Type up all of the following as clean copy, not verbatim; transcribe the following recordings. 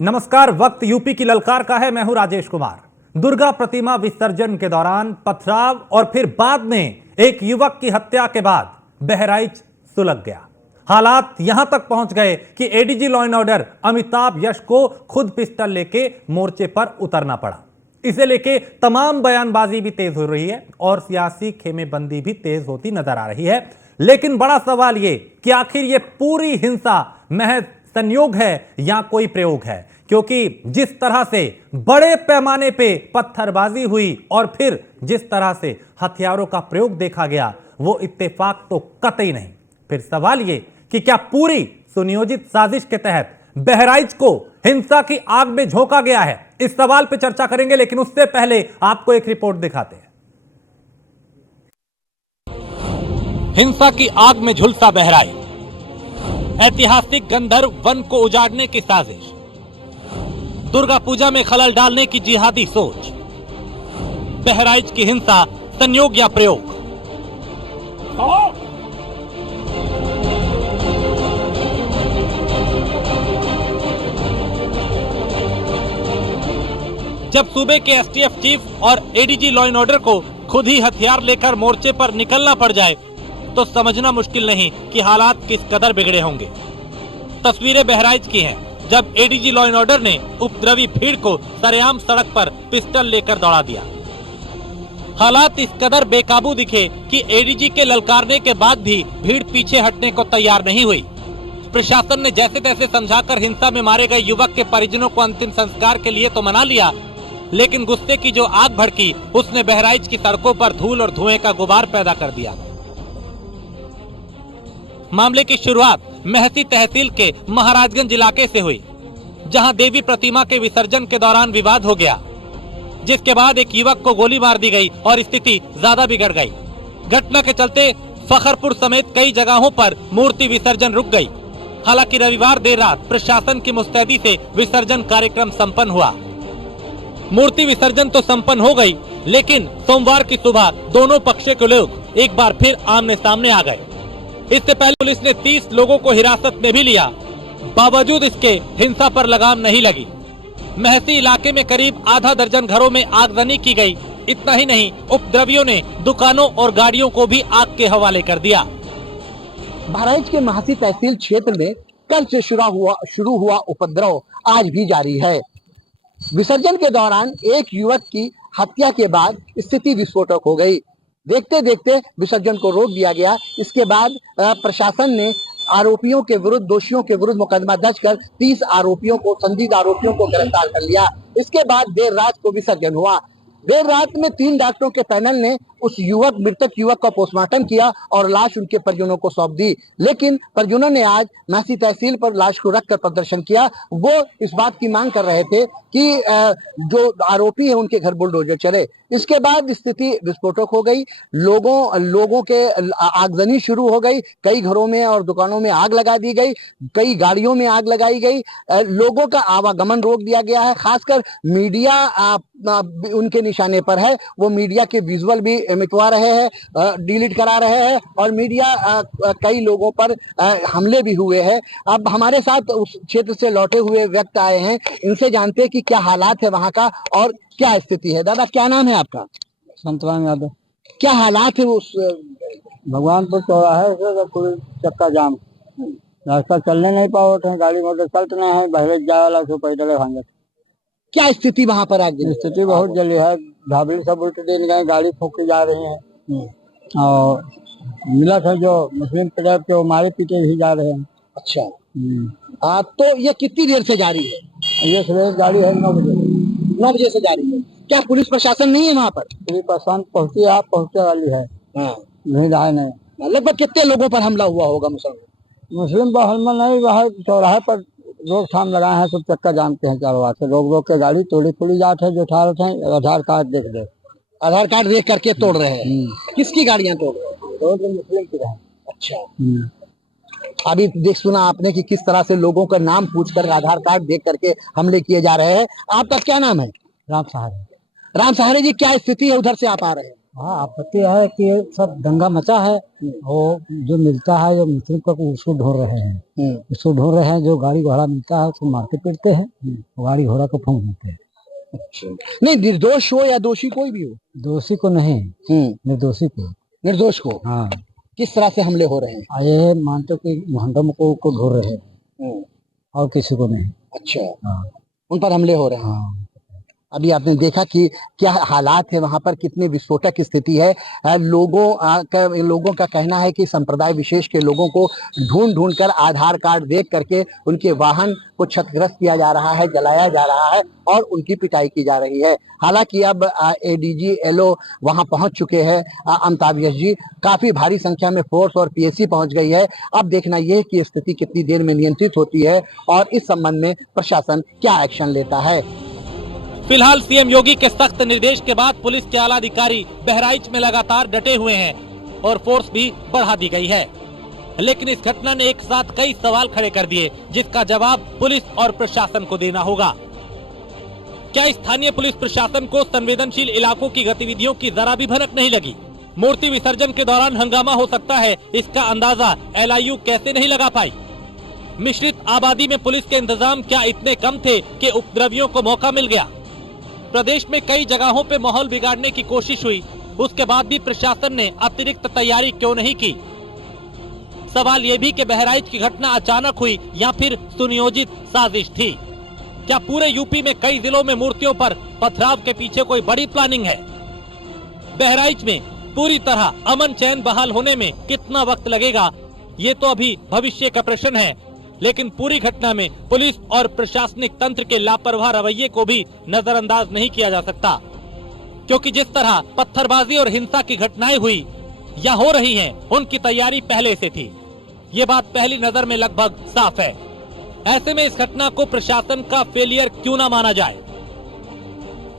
नमस्कार। वक्त यूपी की ललकार का है। मैं हूं राजेश कुमार। दुर्गा प्रतिमा विसर्जन के दौरान पथराव और फिर बाद में एक युवक की हत्या के बाद बहराइच सुलग गया। हालात यहां तक पहुंच गए कि ADG law and order Amitabh Yash को खुद पिस्टल लेके मोर्चे पर उतरना पड़ा। इसे लेके तमाम बयानबाजी भी तेज हो रही है और सियासी खेमेबंदी भी तेज होती नजर आ रही है। लेकिन बड़ा सवाल यह कि आखिर यह पूरी हिंसा महज संयोग है या कोई प्रयोग है, क्योंकि जिस तरह से बड़े पैमाने पे पत्थरबाजी हुई और फिर जिस तरह से हथियारों का प्रयोग देखा गया वो इत्तेफाक तो कतई नहीं। फिर सवाल ये कि क्या पूरी सुनियोजित साजिश के तहत बहराइच को हिंसा की आग में झोंका गया है? इस सवाल पे चर्चा करेंगे, लेकिन उससे पहले आपको एक रिपोर्ट दिखाते हैं। हिंसा की आग में झुलसा बहराइच, ऐतिहासिक गंधर्व वन को उजाड़ने की साजिश, दुर्गा पूजा में खलल डालने की जिहादी सोच, बहराइच की हिंसा संयोग या प्रयोग। जब सूबे के एसटीएफ चीफ और एडीजी लॉ एंड ऑर्डर को खुद ही हथियार लेकर मोर्चे पर निकलना पड़ जाए तो समझना मुश्किल नहीं कि हालात किस कदर बिगड़े होंगे। तस्वीरें बहराइच की हैं, जब एडीजी लॉ एंड ऑर्डर ने उपद्रवी भीड़ को सरेआम सड़क पर पिस्टल लेकर दौड़ा दिया। हालात इस कदर बेकाबू दिखे कि एडीजी के ललकारने के बाद भी भीड़ पीछे हटने को तैयार नहीं हुई। प्रशासन ने जैसे तैसे समझाकर हिंसा में मारे गए युवक के परिजनों को अंतिम संस्कार के लिए तो मना लिया, लेकिन गुस्से की जो आग भड़की उसने बहराइच की सड़कों पर धूल और धुएं का गुबार पैदा कर दिया। मामले की शुरुआत महसी तहसील के महाराजगंज इलाके से हुई, जहां देवी प्रतिमा के विसर्जन के दौरान विवाद हो गया, जिसके बाद एक युवक को गोली मार दी गई और स्थिति ज्यादा बिगड़ गई। घटना के चलते फखरपुर समेत कई जगहों पर मूर्ति विसर्जन रुक गई। हालांकि रविवार देर रात प्रशासन की मुस्तैदी से विसर्जन कार्यक्रम संपन्न हुआ। मूर्ति विसर्जन तो संपन्न हो गई, लेकिन सोमवार की सुबह दोनों पक्षों के लोग एक बार फिर आमने सामने आ गए। इससे पहले पुलिस ने 30 लोगों को हिरासत में भी लिया, बावजूद इसके हिंसा पर लगाम नहीं लगी। महसी इलाके में करीब आधा दर्जन घरों में आगजनी की गई। इतना ही नहीं, उपद्रवियों ने दुकानों और गाड़ियों को भी आग के हवाले कर दिया। बहराइच के महसी तहसील क्षेत्र में कल से शुरू हुआ उपद्रव आज भी जारी है। विसर्जन के दौरान एक युवक की हत्या के बाद स्थिति विस्फोटक हो गई। देखते देखते विसर्जन को रोक दिया गया। इसके बाद प्रशासन ने आरोपियों के विरुद्ध, दोषियों के विरुद्ध मुकदमा दर्ज कर 30 आरोपियों को, संदिग्ध आरोपियों को गिरफ्तार कर लिया। इसके बाद देर रात को विसर्जन हुआ। देर रात में 3 डॉक्टरों के पैनल ने उस मृतक युवक का पोस्टमार्टम किया और लाश उनके परिजनों को सौंप दी। लेकिन परिजनों ने आज महसी तहसील पर लाश को रखकर प्रदर्शन किया। वो इस बात की मांग कर रहे थे कि जो आरोपी है उनके घर बुलडोजर चले। इसके बाद स्थिति विस्फोटक हो गई। लोगों के आगजनी शुरू हो गई। कई घरों में और दुकानों में आग लगा दी गई, कई गाड़ियों में आग लगाई गई। लोगों का आवागमन रोक दिया गया है। खासकर मीडिया उनके निशाने पर है। वो मीडिया के विजुअल भी मिटवा रहे हैं, डिलीट करा रहे हैं और मीडिया कई लोगों पर हमले भी हुए हैं। अब हमारे साथ उस क्षेत्र से लौटे हुए व्यक्ति आए हैं, इनसे जानते हैं कि क्या हालात है वहां का और क्या स्थिति है। दादा, क्या नाम है आपका? संतराम यादव। क्या हालात है उस भगवानपुर चौराहे से कोई चक्का जाम, रास्ता चलने नहीं पावत है, गाड़ी मोटर चलते नहीं है, बहरे जाए वाला सो पैदल भांगत। क्या स्थिति वहां पर आगे? स्थिति बहुत जली है। ढाबली सब उल्टे दिन गए, गाड़ी फूकी जा रही है और मिला था जो मुस्लिम पंजाब के वो मारे पीटे भी जा रहे हैं। अच्छा, तो ये कितनी देर से जारी है? ये सवेरे गाड़ी है 9 बजे। 9 बजे से जारी है। क्या पुलिस प्रशासन नहीं है वहाँ पर? पुलिस प्रशासन पहुँची, आप पहुँचने वाली है, नहीं आए नहीं। लगभग कितने लोगों पर हमला हुआ होगा? मुस्लिम पर हमला नहीं, वहाँ चौराहे पर रोकथाम लगाए हैं, सब चक्का जानते हैं, चारों से रोक के गाड़ी तोड़ी फोड़ी जाते हैं। जो उठा रहे थे आधार कार्ड देख दे, आधार कार्ड देख करके तोड़ रहे हैं। किसकी गाड़ियां तोड़ रहे हैं? तो मुस्लिम की है। अच्छा, अभी देख सुना आपने कि किस तरह से लोगों का नाम पूछकर, आधार कार्ड देख करके हमले किए जा रहे हैं। आपका क्या नाम है? राम सहारे। राम सहारे जी, क्या स्थिति है उधर से आप आ रहे हैं? हाँ, आपत्ति है कि ये सब दंगा मचा है। वो जो मिलता है, जो मुस्लिम को उसको ढूंढ रहे हैं, उसको ढूंढ रहे हैं। जो गाड़ी घोड़ा मिलता है उसको मारते पीटते हैं, गाड़ी घोड़ा को फूंक देते हैं। अच्छा, नहीं निर्दोष हो या दोषी कोई भी हो, दोषी को नहीं, निर्दोषी को। निर्दोष को हाँ, किस तरह से हमले हो रहे हैं? ये मानते कि मोहम्मद को ढूंढ रहे हैं और किसी को नहीं। अच्छा, हाँ, उन पर हमले हो रहे हैं। हाँ। अभी आपने देखा कि क्या हालात है वहां पर, कितनी विस्फोटक स्थिति है। लोगों का कहना है कि संप्रदाय विशेष के लोगों को ढूंढ ढूंढ कर आधार कार्ड देख करके उनके वाहन को क्षतिग्रस्त किया जा रहा है, जलाया जा रहा है और उनकी पिटाई की जा रही है। हालांकि अब एडीजी एलओ वहां पहुंच चुके हैं। अमिताभ यश जी, काफी भारी संख्या में फोर्स और पीएससी पहुंच गई है। अब देखना यह है कि स्थिति कितनी देर में नियंत्रित होती है और इस संबंध में प्रशासन क्या एक्शन लेता है। फिलहाल सीएम योगी के सख्त निर्देश के बाद पुलिस के आला अधिकारी बहराइच में लगातार डटे हुए हैं और फोर्स भी बढ़ा दी गई है। लेकिन इस घटना ने एक साथ कई सवाल खड़े कर दिए, जिसका जवाब पुलिस और प्रशासन को देना होगा। क्या स्थानीय पुलिस प्रशासन को संवेदनशील इलाकों की गतिविधियों की जरा भी भनक नहीं लगी? मूर्ति विसर्जन के दौरान हंगामा हो सकता है, इसका अंदाजा एलआईयू कैसे नहीं लगा पाई? मिश्रित आबादी में पुलिस के इंतजाम क्या इतने कम थे कि उपद्रवियों को मौका मिल गया? प्रदेश में कई जगहों पे माहौल बिगाड़ने की कोशिश हुई, उसके बाद भी प्रशासन ने अतिरिक्त तैयारी क्यों नहीं की? सवाल ये भी कि बहराइच की घटना अचानक हुई या फिर सुनियोजित साजिश थी? क्या पूरे यूपी में कई जिलों में मूर्तियों पर पथराव के पीछे कोई बड़ी प्लानिंग है? बहराइच में पूरी तरह अमन चैन बहाल होने में कितना वक्त लगेगा, ये तो अभी भविष्य का प्रश्न है। लेकिन पूरी घटना में पुलिस और प्रशासनिक तंत्र के लापरवाह रवैये को भी नजरअंदाज नहीं किया जा सकता, क्योंकि जिस तरह पत्थरबाजी और हिंसा की घटनाएं हुई या हो रही हैं, उनकी तैयारी पहले से थी। ये बात पहली नजर में लगभग साफ है। ऐसे में इस घटना को प्रशासन का फेलियर क्यों ना माना जाए?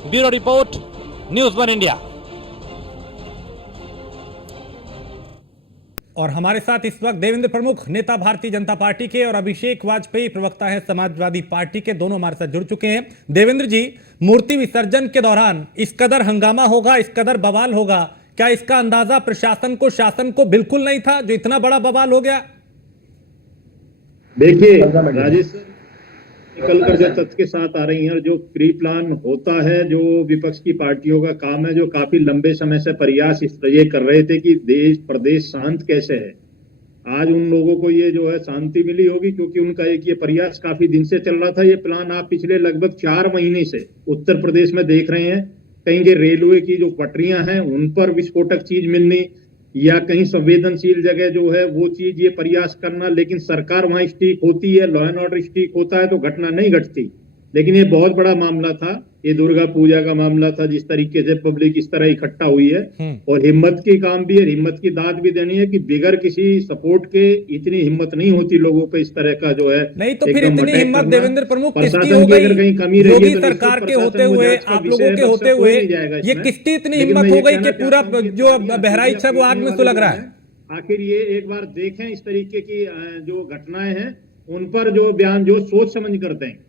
Bureau report, news 1 India. और हमारे साथ इस वक्त देवेंद्र प्रमुख, नेता भारतीय जनता पार्टी के, और अभिषेक वाजपेयी, प्रवक्ता है समाजवादी पार्टी के, दोनों हमारे साथ जुड़ चुके हैं। देवेंद्र जी, मूर्ति विसर्जन के दौरान इस कदर हंगामा होगा, इस कदर बवाल होगा, क्या इसका अंदाजा प्रशासन को, शासन को बिल्कुल नहीं था, जो इतना बड़ा बवाल हो गया? देखिए राजेश, निकल कर जो तथ्य के साथ आ रही हैं और जो प्री प्लान होता है, जो विपक्ष की पार्टियों का काम है, जो काफी लंबे समय से प्रयास ये कर रहे थे कि देश प्रदेश शांत कैसे है। आज उन लोगों को ये जो है शांति मिली होगी, क्योंकि उनका एक ये प्रयास काफी दिन से चल रहा था। ये प्लान आप पिछले लगभग 4 महीने से उत्तर प्रदेश में देख रहे हैं। कहीं के रेलवे की जो पटरियां हैं उन पर विस्फोटक चीज मिलनी, या कहीं संवेदनशील जगह जो है वो चीज, ये प्रयास करना, लेकिन सरकार वहां स्टिक होती है, लॉ एंड ऑर्डर स्टिक होता है तो घटना नहीं घटती। लेकिन ये बहुत बड़ा मामला था, ये दुर्गा पूजा का मामला था, जिस तरीके से पब्लिक इस तरह इकट्ठा हुई है। और हिम्मत की काम भी है, हिम्मत की दाद भी देनी है कि बिगर किसी सपोर्ट के इतनी हिम्मत नहीं होती लोगों पे इस तरह का जो है। नहीं तो फिर इतनी हिम्मत देवेंद्र प्रमुख किसकी प्रशासन हो की अगर कहीं कमी गई? रही योगी है तो सरकार निश्चित के होते प्रशासन हुए, मुझे इसका आप विषय लोगों के है, होते बख्शा हुए, कोई नहीं जाएगा ये इसमें। किसकी इतनी लेकिन हिम्मत मैं हो ये गई कहना कि पूरा चाहता हूं कि जो तैयारियां बहराइच है वो आग में सुलग रहा है? आखिर ये एक बार देखें इस तरीके की जो घटनाएं हैं उन पर जो बयान जो सोच समझ करते हैं,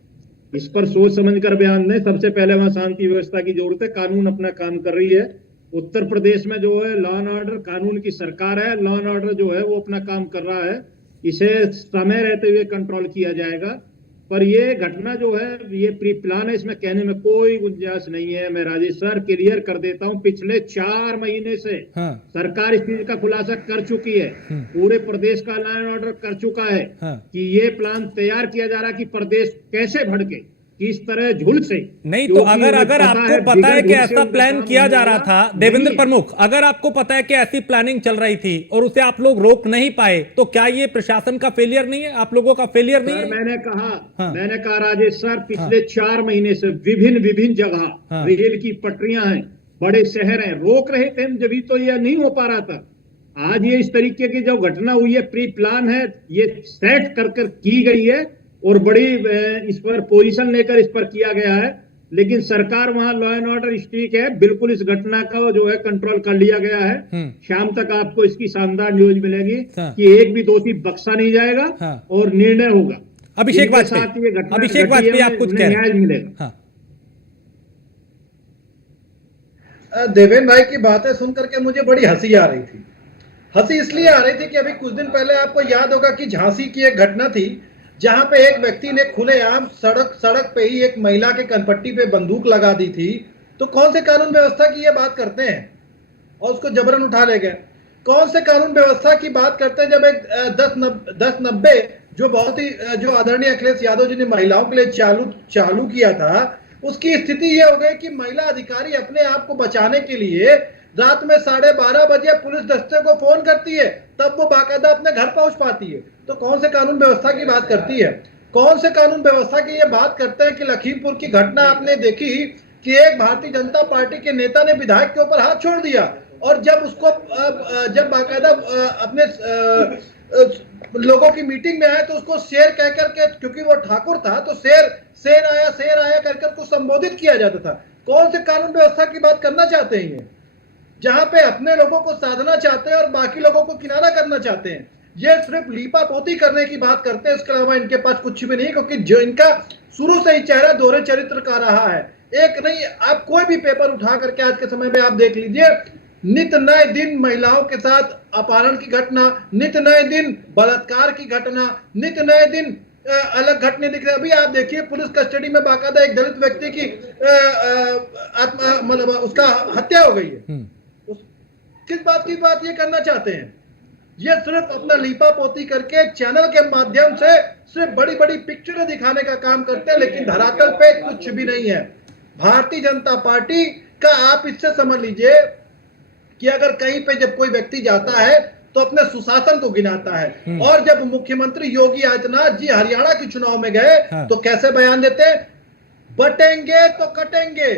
इस पर सोच समझ कर बयान दें। सबसे पहले वहां शांति व्यवस्था की जरूरत है, कानून अपना काम कर रही है। उत्तर प्रदेश में जो है लॉ एंड ऑर्डर, कानून की सरकार है, लॉ एंड ऑर्डर जो है वो अपना काम कर रहा है। इसे समय रहते हुए कंट्रोल किया जाएगा। पर ये घटना जो है ये प्री प्लान है, इसमें कहने में कोई गुंजाइश नहीं है। मैं राजेश सर क्लियर कर देता हूं, पिछले 4 महीने से सरकार इस चीज का खुलासा कर चुकी है, पूरे प्रदेश का लॉ एंड ऑर्डर कर चुका है कि ये प्लान तैयार किया जा रहा है कि प्रदेश कैसे भड़के, किस तरह झुलसे। नहीं तो अगर आपको पता है कि ऐसा प्लान किया जा रहा था, देवेंद्र प्रमुख, अगर आपको पता है कि ऐसी प्लानिंग चल रही थी और उसे आप लोग रोक नहीं पाए, तो क्या ये प्रशासन का फेलियर नहीं है, आप लोगों का फेलियर नहीं है? मैंने कहा राजेश सर, पिछले 4 महीने से विभिन्न जगह रेल की पटरियां हैं, बड़े शहर हैं, रोक रहे थे हम, जब तो यह नहीं हो पा रहा था। आज ये इस तरीके की जो घटना हुई है, प्री प्लान है, ये सेट कर की गई है और बड़ी इस पर पोजीशन लेकर इस पर किया गया है। लेकिन सरकार वहां लॉ एंड ऑर्डर स्टिक है, बिल्कुल इस घटना का जो है कंट्रोल कर लिया गया है। शाम तक आपको इसकी शानदार न्यूज मिलेगी कि एक भी दोषी बख्शा नहीं जाएगा और निर्णय होगा। अभिषेक वाजपेयी, आप कुछ कह रहे हैं? न्याय मिलेगा। देवेंद्र भाई की बातें सुनकर के मुझे बड़ी हंसी आ रही थी। हंसी इसलिए आ रही थी कि अभी कुछ दिन पहले आपको याद होगा कि झांसी की एक घटना थी जहां पे एक व्यक्ति ने खुलेआम सड़क पे ही एक महिला के कनपट्टी पे बंदूक लगा दी थी। तो कौन से कानून व्यवस्था की ये बात करते हैं और उसको जबरन उठा ले गए? कौन से कानून व्यवस्था की बात करते हैं जब एक 10-90 जो बहुत ही जो आदरणीय अखिलेश यादव जी ने महिलाओं के लिए चालू किया था, उसकी स्थिति ये हो गई कि महिला अधिकारी अपने आप को बचाने के लिए रात में 12:30 बजे पुलिस दस्ते को फोन करती है, तब वो बाकायदा अपने घर पहुंच पाती है। तो कौन से कानून व्यवस्था की बात करती है? कौन से कानून व्यवस्था की ये बात करते हैं कि लखीमपुर की घटना आपने देखी कि एक भारतीय जनता पार्टी के नेता ने विधायक के ऊपर हाथ छोड़ दिया और जब उसको जब बाकायदा अपने लोगों की मीटिंग में आए तो उसको शेर कह करके, क्योंकि वो ठाकुर था तो शेर आया कर उसको संबोधित किया जाता था। कौन से कानून व्यवस्था की बात करना चाहते हैं ये, जहां पे अपने लोगों को साधना चाहते हैं और बाकी लोगों को किनारा करना चाहते हैं? ये सिर्फ लीपा पोती करने की बात करते हैं, इसके अलावा इनके पास कुछ भी नहीं, क्योंकि जो इनका शुरू से ही चेहरा दोहरे चरित्र का रहा है। एक नहीं, आप कोई भी पेपर उठा करके आज के समय में आप देख लीजिए, नित नए दिन महिलाओं के साथ अपहरण की घटना, नित नए दिन बलात्कार की घटना, नित नए दिन अलग घटने दिख रहे। अभी आप देखिए पुलिस कस्टडी में बाकायदा एक दलित व्यक्ति की मतलब उसका हत्या हो गई है। किस बात की बात ये करना चाहते हैं? ये सिर्फ अपना लीपा पोती करके चैनल के माध्यम से सिर्फ बड़ी बड़ी पिक्चरें दिखाने का काम करते हैं, लेकिन धरातल पे कुछ भी नहीं है। भारतीय जनता पार्टी का आप इससे समझ लीजिए कि अगर कहीं पे जब कोई व्यक्ति जाता है तो अपने सुशासन को गिनाता है, और जब मुख्यमंत्री योगी आदित्यनाथ जी हरियाणा के चुनाव में गए तो कैसे बयान देते? बटेंगे तो कटेंगे।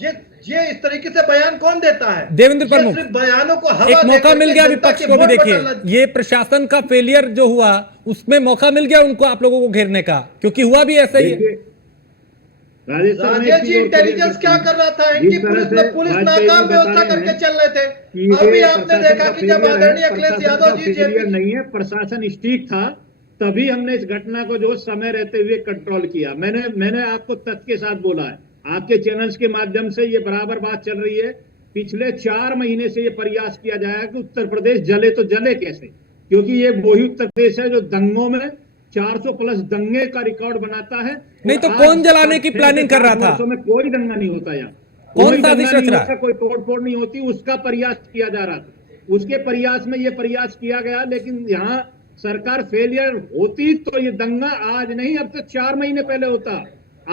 ये इस तरीके से बयान कौन देता है? देवेंद्र प्रमुख, बयानों को हवा एक मौका मिल गया विपक्ष को भी। देखिए, ये प्रशासन का फेलियर जो हुआ उसमें मौका मिल गया उनको आप लोगों को घेरने का, क्योंकि हुआ भी ऐसा ही है। राजेश जी, इंटेलिजेंस क्या कर रहा था? इनकी पुलिस नाकाम व्यवस्था करके चल रहे थे। अभी आपने देखा कि जब आदरणीय अखिलेश यादव जी नहीं है, प्रशासन स्टिक था, तभी हमने इस घटना को जो समय रहते हुए कंट्रोल किया। मैंने आपको तथ्य के साथ बोला है, आपके चैनल्स के माध्यम से ये बराबर बात चल रही है। पिछले 4 महीने से ये प्रयास किया जाएगा कि उत्तर प्रदेश जले तो जले कैसे, क्योंकि ये वही उत्तर प्रदेश है जो दंगों में 400 प्लस दंगे का रिकॉर्ड बनाता है। नहीं तो कौन जलाने की प्लानिंग कर रहा था? में कोई दंगा नहीं होता, यहाँ कौन साजिश रच रहा है? कोई तोड़फोड़ नहीं होती, उसका प्रयास किया जा रहा था। उसके प्रयास में ये प्रयास किया गया, लेकिन यहाँ सरकार फेलियर होती तो ये दंगा आज नहीं, अब से 4 महीने पहले होता।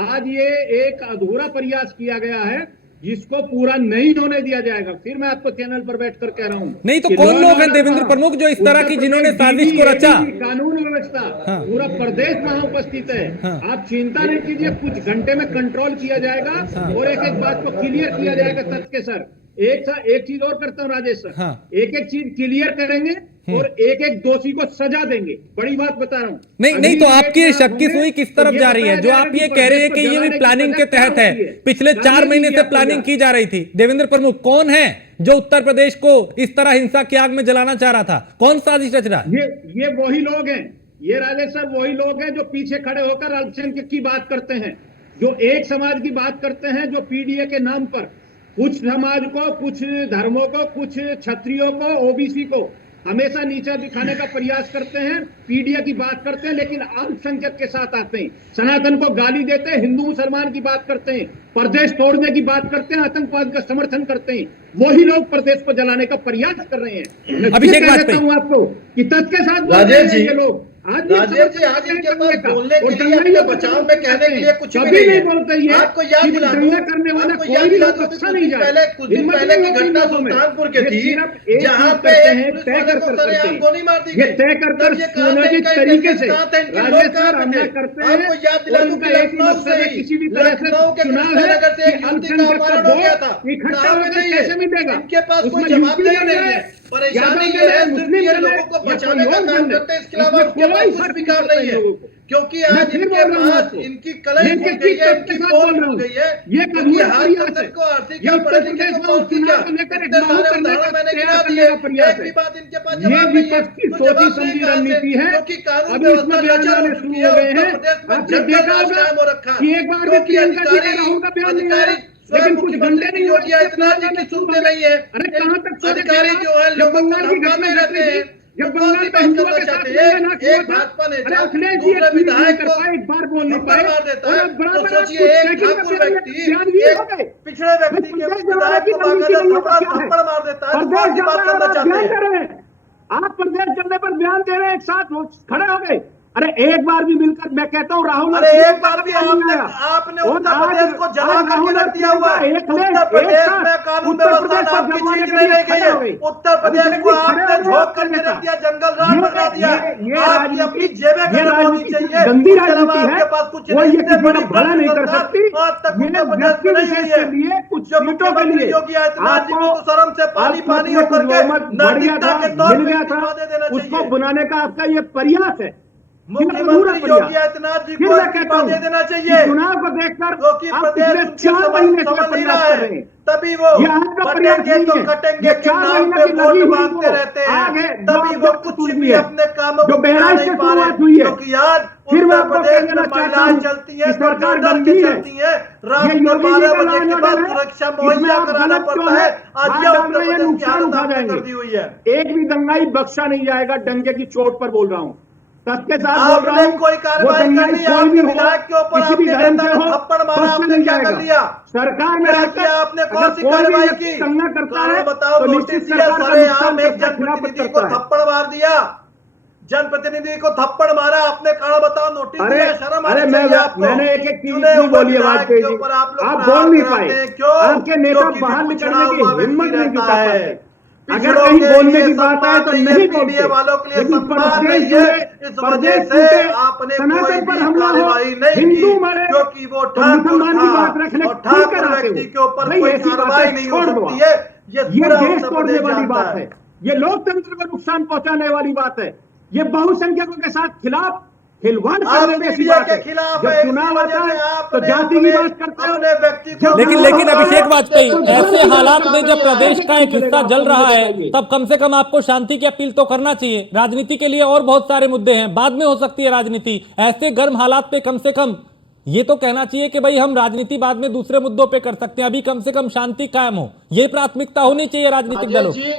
आज ये एक अधूरा प्रयास किया गया है जिसको पूरा नहीं होने दिया जाएगा। फिर मैं आपको चैनल पर बैठकर कह रहा हूं, नहीं तो कौन लोग हैं देवेंद्र प्रमुख जो इस तरह की, जिन्होंने साजिश को रचा? कानून व्यवस्था पूरा प्रदेश वहां उपस्थित है। आप चिंता नहीं कीजिए, कुछ घंटे में कंट्रोल किया जाएगा और एक एक बात को क्लियर किया जाएगा तथ्य के सर। एक चीज और करता हूँ राजेश सर, एक एक चीज क्लियर करेंगे और एक एक दोषी को सजा देंगे। बड़ी बात बता रहा हूँ। नहीं तो आपकी शक की सुई किस तरफ जा रही है जो आप ये कह रहे हैं कि ये भी प्लानिंग के तहत है? पिछले 4 महीने से प्लानिंग की जा रही थी। देवेंद्र प्रमुख, कौन है जो उत्तर प्रदेश को इस तरह हिंसा की आग में जलाना चाह रहा था? कौन साजिश रच रहा? ये वही लोग हैं, ये राजेश सर वही लोग हैं जो पीछे खड़े होकर अल्पसंख्यक की बात करते हैं, जो एक समाज की बात करते हैं, जो पीडीए के नाम पर कुछ समाज को, कुछ धर्मों को, कुछ क्षत्रियों को, ओबीसी को हमेशा नीचा दिखाने का प्रयास करते हैं, पीडीए की बात करते हैं, लेकिन अल्पसंख्यक के साथ आते हैं, सनातन को गाली देते हैं, हिंदू मुसलमान की बात करते हैं, प्रदेश तोड़ने की बात करते हैं, आतंकवाद का समर्थन करते हैं। वही लोग प्रदेश को जलाने का प्रयास कर रहे हैं। अभिषेक कहता हूं आपको कि तथ्य के साथ राजेश जी, ये लोग राजेश जी, आज इनके पास बोलने के लिए, अपने बचाव में कहने के लिए कुछ भी नहीं बोलते। आपको याद दिला दूं, कुछ दिन पहले की घटना सुल्तानपुर की थी, जहां पे पुलिस वाले को सरेआम गोली मार दी गई। तय कर तरीके से आपको याद दिला दूं कि लखनऊ से किसी भी तरह से नगर से एक युवती का अपहरण हो गया था। इनके पास कोई जवाबदेही नहीं है। परेशानी ये है, सिर्फ ये लोगों को बचाने का काम करते हैं, इसके अलावा उनके पास कुछ भी काम नहीं है, क्योंकि आज इनके पास इनकी कलई फूट गई है, इनकी पोल फूट गई है। ये हर संसद को आर्थिक या पढ़े लिखे को पहुंची क्या, इतने सारे उदाहरण मैंने गिना दिए। एक भी बात इनके पास जवाब नहीं है, तो जवाब नहीं कहां से? क्योंकि कानून व्यवस्था रचा हो चुकी है उत्तर प्रदेश में, जनता राज कायम हो रखा है, क्योंकि अधिकारी स्वयं मुख्यमंत्री योगी आदित्यनाथ जी की सुनते नहीं है। अरे कहाँ तक अधिकारी जो है लोगों को धमकाते रहते हैं। जब कौन सी बात करना चाहते हैं? एक भाजपा नेता दूसरे विधायक को एक बार बोल नहीं थप्पड़ पाए मार देता है, तो सोचिए कुछ एक ठाकुर व्यक्ति एक एक पिछड़े व्यक्ति के विधायक को बाकायदा थप्पड़ मार देता है। तो कौन सी बात करना चाहते हैं? आप प्रदेश चलने पर बयान दे रहे हैं, एक साथ खड़े हो गए। अरे एक बार भी मिलकर, मैं कहता हूँ राहुल, अरे एक बार भी आपने उत्तर प्रदेश को जला करके रख दिया हुआ है। उत्तर प्रदेश में कानून व्यवस्था नाम की चीज नहीं रह गई है। उत्तर प्रदेश को आपने झोंक करके रख दिया, जंगल राज बना दिया। आपकी अपनी जेबें गर्म होनी चाहिए। गंदी उसके अलावा आपके पास कुछ वो ये इतने बड़ी भला नहीं कर सकती। आज तक उत्तर प्रदेश में नहीं हुई है। कुछ जो मुख्यमंत्री योगी आदित्यनाथ जी को तो शर्म से पानी पानी होकर के नैतिकता के तौर पर इस्तीफा दे देना उसको चाहिए। बुलाने का आपका ये प्रयास है। मुख्यमंत्री योगी आदित्यनाथ जी को इस्तीफा दे देना चाहिए। चुनाव को देखकर क्योंकि प्रदेश उनके समझ नहीं रहा है, तभी वो कटेंगे तो कटेंगे के नाम पे वोट मांगते रहते हैं। तभी वो कुछ भी अपने कामों को बना नहीं पा रहे, क्योंकि आज उत्तर प्रदेश में महिलाएं चलती हैं तो डर के चलती हैं। रात को 12 बजे के बाद सुरक्षा मुहैया कराना पड़ता है। आज यह उत्तर प्रदेश की हालत आपने कर दी हुई है। एक भी दंगाई बख्शा नहीं जाएगा, डंके की चोट पर बोल रहा हूँ, तब के साथ बोल रहा आपने हूं, कोई कार्रवाई कर ली, आपने विधायक के ऊपर किसी भी आपके धर्म नेता से ने हो, थप्पड़ मारा, आपने क्या कर दिया? सरकार में क्या रहकर किया आपने? कौन अगर सी कोई कार्रवाई भी की? दंगा करता है बताओ, तो नोटिस निश्चित दिया, सरकार का सरेआम नुकसान एक जनप्रतिनिधि को करता है। थप्पड़ मार दिया, जनप्रतिनिधि को थप्पड़ मारा आपने, कहा बताओ नोटिस दिया, शर्म आनी चाहिए आपको। मैंने एक एक चीज चुने नहीं हुए बोली है, विधायक वाजपेयी के जी, ऊपर आप लोग आप प्रहार बोल नहीं कराते पाए। हैं। क्यों? आपके नेता क्योंकि बाहर वो निकलने की पिछड़ा हुआ हिम्मत व्यक्ति नहीं जुटा रहता पाते। है। अगर पिछड़ों कहीं के बोलने लिए की बात है तो सम्मान नहीं मीडिया बोलते, वालों के लिए लेकिन सम्मान प्रदेश नहीं है। जुड़े, इस प्रदेश वजह से टूटे, आपने कोई सनातन पर भी हमला हो, कार्रवाई नहीं हिंदू की, मरे, क्योंकि वो तो ठाकुर मुसलमान की बात था रखने और क्यों ठाकुर कराते हो? व्यक्ति के ऊपर भाई कोई ऐसी कार्रवाई बातें नहीं हो छोड़ दो सकती है। ये ये पूरा देश उत्तर तोड़ने प्रदेश वाली जानता बात है, ये लोकतंत्र को नुकसान पहुंचाने वाली बात है, ये बहुसंख्यकों के साथ खिलाफ खिलवाड़ करने जैसी मीडिया बात के है। खिलाफ जब है, चुनाव इसी आता वजह है से तो आपने जाति की बात करते हो। अपने व्यक्ति को लेकिन अभिषेक वाजपेयी, तो ऐसे हालात में जब प्रदेश का एक चलेगा, हिस्सा जल आपको रहा मुझे है, बताइए। तब कम से कम आपको शांति की अपील तो करना चाहिए। राजनीति के लिए और बहुत सारे मुद्दे हैं, बाद में हो सकती है राजनीति। ऐसे गर्म हालात पे कम से कम ये तो कहना चाहिए कि भाई हम राजनीति बाद में दूसरे मुद्दों पे कर सकते हैं, अभी कम से कम शांति कायम हो, ये प्राथमिकता होनी चाहिए राजनीतिक दलों की।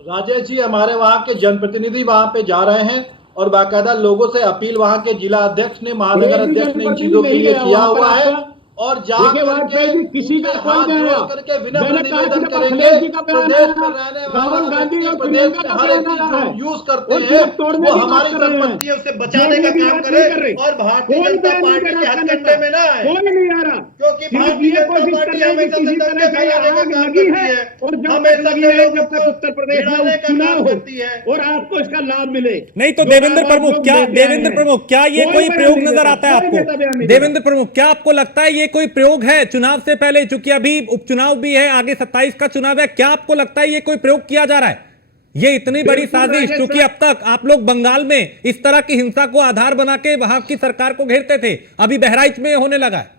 राजेश जी, हमारे वहाँ के जनप्रतिनिधि वहाँ पे जा रहे हैं और बाकायदा लोगों से अपील वहाँ के जिला अध्यक्ष ने, महानगर अध्यक्ष ने इन चीजों के लिए किया हुआ है और जा करके किसी का हाथ जोड़ करके विनम्र निवेदन करेंगे प्रदेश में रहने वाला व्यक्ति प्रदेश में हर एक चीज जो यूज करते हैं वो हमारी संपत्ति है, उसे बचाने का काम करे और भारतीय जनता पार्टी के हथकंडे में ना आए, क्योंकि भारतीय जनता पार्टी हमेशा से दंगे फैलाने का काम करती है, हमेशा से लोगों को उत्तर प्रदेश भिड़ाने में का काम चुनाव करती है। और आपको इसका लाभ मिले। नहीं तो देवेंद्र प्रमुख क्या ये कोई प्रयोग नजर आता है आपको? देवेंद्र प्रमुख, क्या आपको लगता है ये कोई प्रयोग है चुनाव से पहले, चूंकि अभी उपचुनाव भी है, आगे 27 का चुनाव है, क्या आपको लगता है ये कोई प्रयोग किया जा रहा है? ये इतनी बड़ी साजिश, क्योंकि अब तक आप लोग बंगाल में इस तरह की हिंसा को आधार बना के वहां की सरकार को घेरते थे, अभी बहराइच में होने लगा है।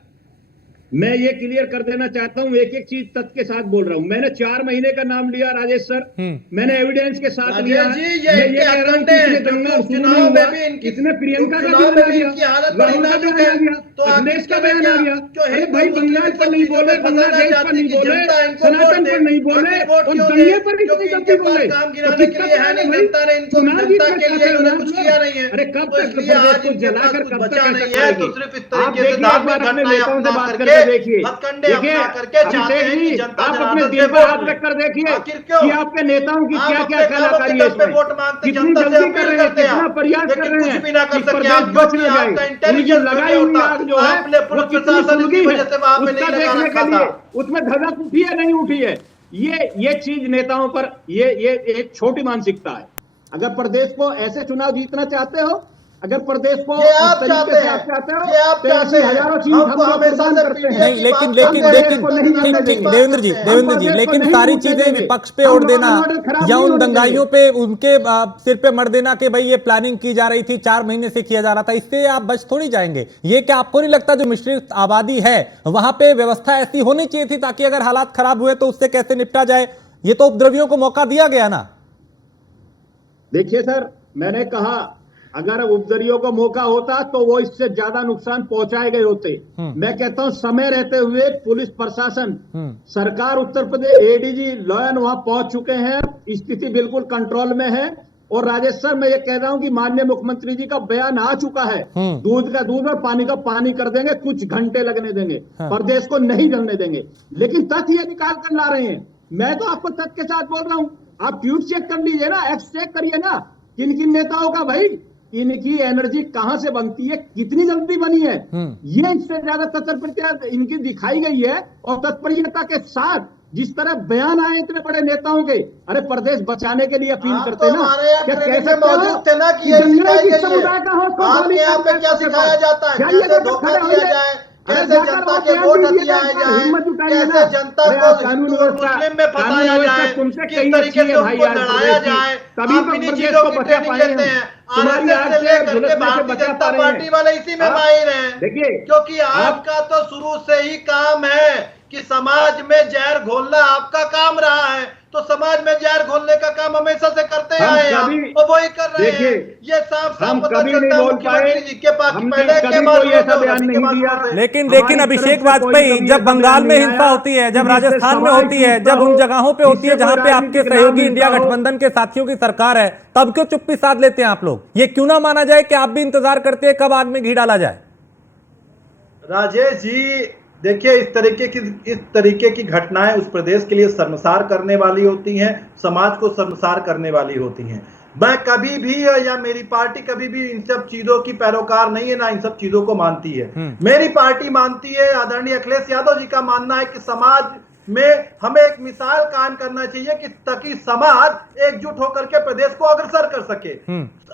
मैं ये क्लियर कर देना चाहता हूँ, एक एक चीज तथ्य के साथ बोल रहा हूँ। मैंने 4 महीने का नाम लिया राजेश सर, मैंने एविडेंस के साथ लिया। जी ये इनके हथकंडे हैं, चुनाव में भी इनकी इसने प्रियंका का चुनाव बयान में भी आ इनकी हालत गया, बड़ी नाजुक है, तो अखिलेश का बयान आ गया। जो अरे भाई बंगाल पर नहीं बोले, बांग्लादेश पर नहीं बोले, सनातन पर नहीं बोले और दंगे पर भी कितनी गलती बोले। काम गिराने के लिए है नहीं, जनता ने इनको जनता के लिए इन्होंने कुछ किया नहीं है। अरे कब तक इसलिए आज को जलाकर कुछ कब बचा तक नहीं है, तो सिर्फ इस तरीके से आप धार्मिक अपने घटनाएं नेताओं से अपना बात करके करके देखिए, हथकंडे अपना करके चाहते हैं कि जनता आप अपने जनार्दन दिल से पर हाथ वोट रख कर देखिए आखिर क्यों? कि आपके नेताओं की आप क्या अपने क्या कामों के कलाकारी है दम पे इसमें, वोट मांगते कितनी जनता से जल्दी कर अपील रहे हैं, करते हैं कितना प्रयास कर लेकिन रहे कुछ हैं भी ना कर कि सके प्रदेश आप, बच क्योंकि न आपका जाए। इंटेलिजेंस उनकी लगाई हुई आग जो है आपने पुलिस वो कितनी प्रशासन सुलगी की है, वजह से वहां पे उसका नहीं लगा देखने रखा के था। लिए उसमें धड़क उठी है नहीं उठी है। ये चीज नेताओं पर ये एक छोटी मानसिकता है। अगर प्रदेश को ऐसे चुनाव जीतना चाहते हो, अगर प्रदेश को ये आप इस चाहते तरीके से हैं, आप चाहते हो, ये आप तो चाहते ऐसी हैं। हजारों चीज हमको हम हमेशा प्रदान से करते हैं। नहीं लेकिन देवेंद्र जी लेकिन सारी चीजें विपक्ष पे ओढ़ देना या उन दंगाइयों पे उनके सिर पे मर देना कि भाई ये प्लानिंग की जा रही थी, 4 महीने से किया जा रहा था, इससे आप बच थोड़ी जाएंगे। ये क्या आपको नहीं लगता जो मिश्रित आबादी है वहां पे व्यवस्था ऐसी होनी चाहिए थी ताकि अगर हालात खराब हुए तो उससे कैसे निपटा जाए? ये तो उपद्रवियों को मौका दिया गया ना। देखिए सर, मैंने कहा अगर उपद्रवियों को मौका होता तो वो इससे ज्यादा नुकसान पहुंचाए गए होते। मैं कहता हूं समय रहते हुए पुलिस प्रशासन, सरकार Uttar Pradesh, ADG law and वहां पहुंच चुके हैं, स्थिति बिल्कुल कंट्रोल में है। और राजेश सर, मैं ये कह रहा हूं कि माननीय मुख्यमंत्री जी का बयान आ चुका है, दूध का दूध और पानी का पानी कर देंगे, कुछ घंटे लगने देंगे, प्रदेश को नहीं जलने देंगे। लेकिन तथ्य ये निकाल कर ला रहे हैं। मैं तो आपको तथ्य के साथ बोल रहा हूं, आप ट्वीट चेक कर लीजिए ना, एक्स चेक करिए ना, किन किन नेताओं का, भाई इनकी एनर्जी कहां से बनती है, कितनी जल्दी बनी है, ये इससे ज्यादा तत्परता इनकी दिखाई गई है। और तत्परता के साथ जिस तरह बयान आए इतने बड़े नेताओं के, अरे प्रदेश बचाने के लिए अपील करते तो ना, क्या कैसे मौजूद थे ना कि समुदाय का हो तो आपके यहाँ पे क्या सिखाया जाता है, कैसे धोखा दिया जाए, कैसे जनता के वोट हथियाए जाए, कैसे जनता को हिंदू और मुस्लिम में फंसाया जाए, किस तरीके से उनको लड़ाया जाए, आप इन्हीं चीजों की ट्रेनिंग लेते हैं। आरएसएस से लेकर के भारतीय जनता पार्टी वाले इसी में माहिर हैं, क्योंकि आपका तो शुरू से ही काम है कि समाज में जहर घोलना आपका काम रहा है। तो समाज में जहर घोलने का काम हमेशा से करते आए हैं और वही कर रहे हैं। ये साफ साफ पता चलता है मुख्यमंत्री जी के पास पहले के बाद। लेकिन अभिषेक वाजपेयी, जब बंगाल में हिंसा होती है, जब राजस्थान में होती है, जब उन जगहों पे होती है जहां पे आपके सहयोगी इंडिया गठबंधन के साथियों की सरकार है, तब क्यों चुप्पी साध लेते हैं आप लोग? ये क्यों ना माना जाए कि आप भी इंतजार करते हैं कब आग में घी डाला जाए? राजेश जी देखिए, इस तरीके की घटनाएं उस प्रदेश के लिए शर्मसार करने वाली होती हैं, समाज को शर्मसार करने वाली होती हैं। मैं कभी भी या मेरी पार्टी कभी भी इन सब चीजों की पैरोकार नहीं है, ना इन सब चीजों को मानती है। मेरी पार्टी मानती है, आदरणीय अखिलेश यादव जी का मानना है कि समाज में हमें एक मिसाल कायम करना चाहिए कि ताकि समाज एकजुट होकर के प्रदेश को अग्रसर कर सके।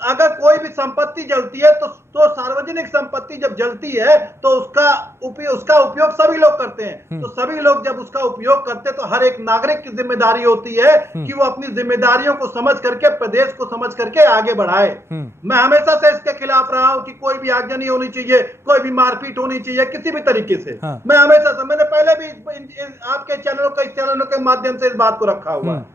अगर कोई भी संपत्ति जलती है तो सार्वजनिक संपत्ति जब जलती है तो उसका उपयोग सभी लोग करते हैं। तो सभी लोग जब उसका उपयोग करते हैं तो हर एक नागरिक की जिम्मेदारी होती है कि वो अपनी जिम्मेदारियों को समझ करके, प्रदेश को समझ करके आगे बढ़ाए। मैं हमेशा से इसके खिलाफ रहा हूं कि कोई भी आगजनी होनी चाहिए, कोई भी मारपीट होनी चाहिए किसी भी तरीके से। मैं हमेशा से, मैंने पहले भी आपके चैनलों, कई चैनलों के माध्यम से इस बात को रखा हुआ है।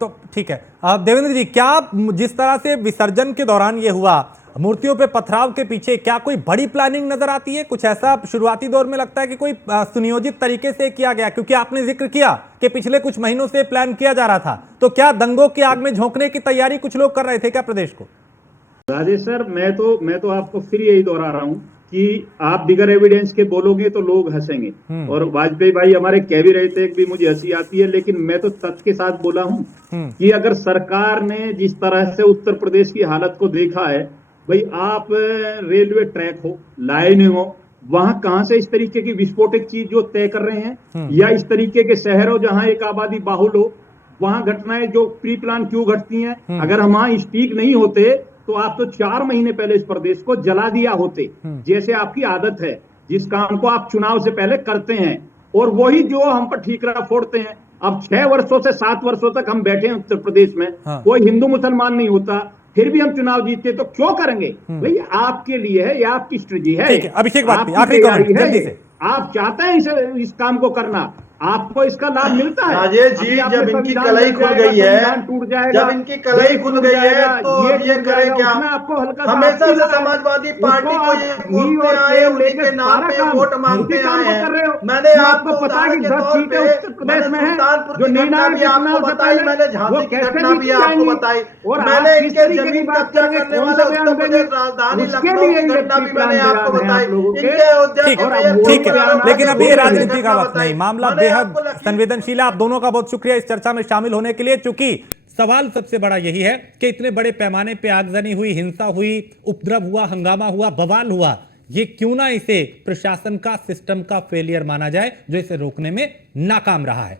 तो ठीक है, देवेंद्र जी, क्या जिस तरह से विसर्जन के दौरान ये हुआ, मूर्तियों पे पथराव के पीछे क्या कोई बड़ी प्लानिंग नजर आती है? कुछ ऐसा शुरुआती दौर में लगता है कि कोई सुनियोजित तरीके से किया गया? क्योंकि आपने जिक्र किया कि पिछले कुछ महीनों से प्लान किया जा रहा था, तो क्या दंगों की आग में झोंकने की तैयारी कुछ लोग कर रहे थे क्या प्रदेश को? राजेश सर, मैं तो आपको फिर यही दोहरा रहा हूं कि आप बिगर एविडेंस के बोलोगे तो लोग हंसेंगे। और वाजपेयी भाई हमारे कह भी रहे थे कि मुझे हंसी आती है, लेकिन मैं तो तथ्य के साथ बोला हूं कि अगर सरकार ने जिस तरह से उत्तर प्रदेश की हालत को देखा है, भाई आप रेलवे ट्रैक हो, लाइन हो, वहां कहां से इस तरीके की विस्फोटक चीज जो तय कर रहे हैं, या इस तरीके के शहर हो जहां एक आबादी बाहुल हो, वहां घटनाएं जो प्री प्लान क्यों घटती हैं? अगर हम वहां स्टीक नहीं होते तो आप तो 4 महीने पहले इस प्रदेश को जला दिया होते, जैसे आपकी आदत है, जिस काम को आप चुनाव से पहले करते हैं, और वही जो हम पर ठीकरा फोड़ते हैं। अब 6 वर्षों से 7 वर्षों तक हम बैठे हैं उत्तर प्रदेश में, कोई हिंदू मुसलमान नहीं होता, फिर भी हम चुनाव जीतते, तो क्यों करेंगे? भाई आपके लिए है, ये आपकी स्ट्रेटजी है। ठीक है, अभिषेक वाजपेयी, आखिरी कमेंट जल्दी से। आप चाहते हैं इस काम को करना, आपको इसका लाभ मिलता है। राजेश जी, जब इनकी कलई खुल गई है, टूट जाएगा, जब इनकी कलई खुल गई है, तो ये करें क्या? हमेशा से समाजवादी पार्टी को ये बोलते आए, उन्हीं के नाम पे वोट मांगते आए हैं। मैंने आपको उदाहरण के तौर पे सुल्तानपुर की घटना भी आपको बताई, मैंने झांसी की घटना भी आपको बताई, मैंने इनके जमीन कब्जा करने वाले उत्तर प्रदेश राजधानी लखनऊ की घटना भी मैंने आपको बताई। ठीक है, लेकिन अभी राजनीति का वक्त नहीं, मामला बेहद संवेदनशील है। आप दोनों का बहुत शुक्रिया इस चर्चा में शामिल होने के लिए। चूंकि सवाल सबसे बड़ा यही है कि इतने बड़े पैमाने पे आगजनी हुई, हिंसा हुई, उपद्रव हुआ, हंगामा हुआ, बवाल हुआ, ये क्यों ना इसे प्रशासन का, सिस्टम का फेलियर माना जाए जो इसे रोकने में नाकाम रहा है।